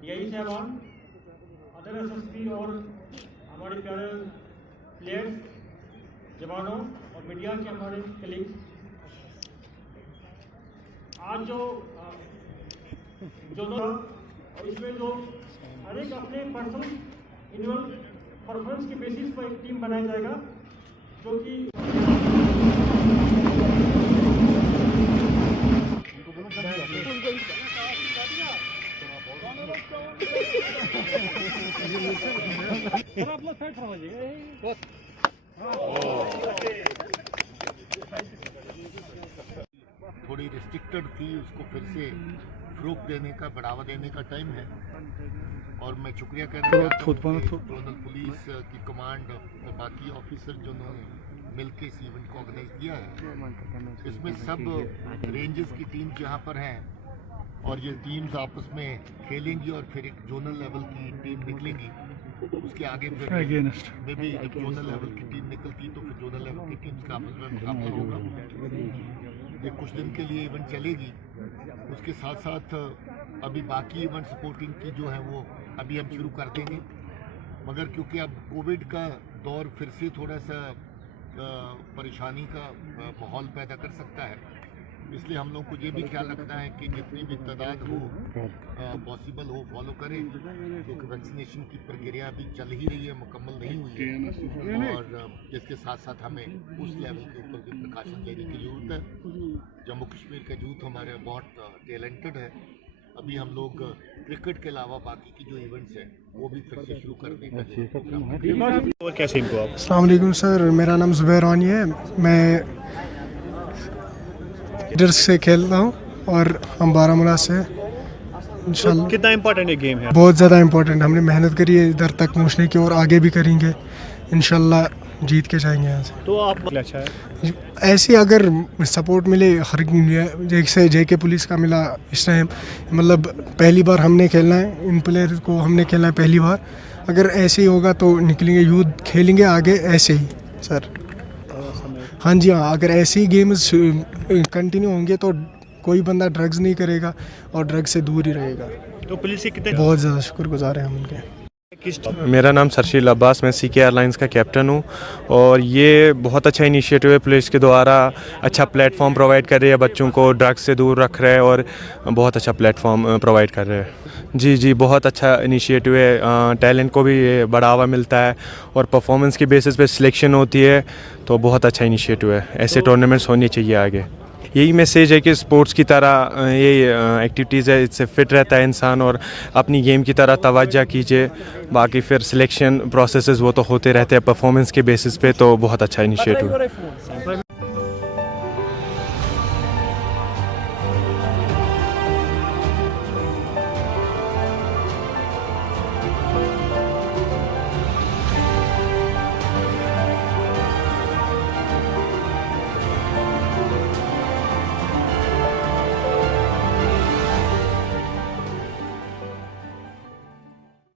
DI साहबान, other SSP और हमारे प्यारे प्लेयर्स, जवानों और मीडिया के हमारे कलीग्स, आज जो और इसमें जो हर एक अपने पर्सनल इंडिविजुअल परफॉर्मेंस के बेसिस पर एक टीम बनाया जाएगा जो कि आप लोग साइड करवाइएगा। थोड़ी रिस्ट्रिक्टेड थी, उसको फिर से फ़रोग़ देने का, बढ़ावा देने का टाइम है। और मैं शुक्रिया करना चाहता हूँ जोनल पुलिस की कमांड और बाकी ऑफिसर जिन्होंने मिलकर इस इवेंट को ऑर्गेनाइज किया है। इसमें सब रेंजेस की टीम यहाँ पर हैं और ये टीम्स आपस में खेलेंगी और फिर एक जोनल लेवल की टीम निकलेगी। उसके आगे फिर में भी जब जोनल लेवल की टीम निकलती तो फिर जोनल लेवल की टीम्स का आपस में मुकाबला होगा। ये कुछ दिन के लिए इवेंट चलेगी। उसके साथ साथ अभी बाकी इवेंट सपोर्टिंग की जो है वो अभी हम शुरू कर देंगे, मगर क्योंकि अब कोविड का दौर फिर से थोड़ा सा परेशानी का माहौल पैदा कर सकता है, इसलिए हम लोग को ये भी ख्याल रखना है कि जितनी भी तादाद हो पॉसिबल हो फॉलो करें, क्योंकि वैक्सीनेशन की प्रक्रिया अभी चल ही रही है, मुकम्मल नहीं हुई है। और जिसके साथ साथ हमें उस लेवल के ऊपर भी प्रिकॉशन लेने की ज़रूरत है। जम्मू कश्मीर का यूथ हमारे बहुत टैलेंटेड है। अभी हम लोग क्रिकेट के अलावा बाकी की जो इवेंट्स हैं वो भी फिर से शुरू कर देंगे। और कैसे इनको आप? अस्सलाम वालेकुम सर, मेरा नाम ज़ुबैर रानी है। मैं इधर से खेलता हूँ और हम बारामूला से इंशाल्लाह। तो कितना इम्पोर्टेंट ये गेम है? बहुत ज़्यादा इम्पोर्टेंट। हमने मेहनत करी है इधर तक पहुँचने की और आगे भी करेंगे इंशाल्लाह, जीत के जाएंगे यहाँ से। तो आप अच्छा है ऐसे अगर सपोर्ट मिले हर जैसे जेके पुलिस का मिला इस टाइम, मतलब पहली बार हमने खेलना है, इन प्लेयर को हमने खेलना है पहली बार। अगर ऐसे ही होगा तो निकलेंगे, यूथ खेलेंगे आगे ऐसे ही सर। हाँ जी हाँ, अगर ऐसे ही गेम्स कंटिन्यू होंगे तो कोई बंदा ड्रग्स नहीं करेगा और ड्रग्स से दूर ही रहेगा। तो पुलिस से कितने बहुत ज़्यादा शुक्रगुजार हैं हम उनके। मेरा नाम सरशील अब्बास, मैं सीके एयरलाइंस का कैप्टन हूँ और ये बहुत अच्छा इनिशिएटिव है पुलिस के द्वारा। अच्छा प्लेटफॉर्म प्रोवाइड कर रही है बच्चों को, ड्रग्स से दूर रख रहे हैं और बहुत अच्छा प्लेटफॉर्म प्रोवाइड कर रहे हैं। जी बहुत अच्छा इनिशिएटिव है। टैलेंट को भी बढ़ावा मिलता है और परफॉर्मेंस की बेसिस पे सिलेक्शन होती है, तो बहुत अच्छा इनिशिएटिव है। ऐसे टूर्नामेंट्स होने चाहिए आगे। यही मैसेज है कि स्पोर्ट्स की तरह ये एक्टिविटीज़ है, इससे फिट रहता है इंसान और अपनी गेम की तरह तवज्जो कीजिए। बाकी फिर सिलेक्शन प्रोसेसेस वो तो होते रहते हैं परफॉर्मेंस के बेसिस पे, तो बहुत अच्छा इनिशिएटिव है।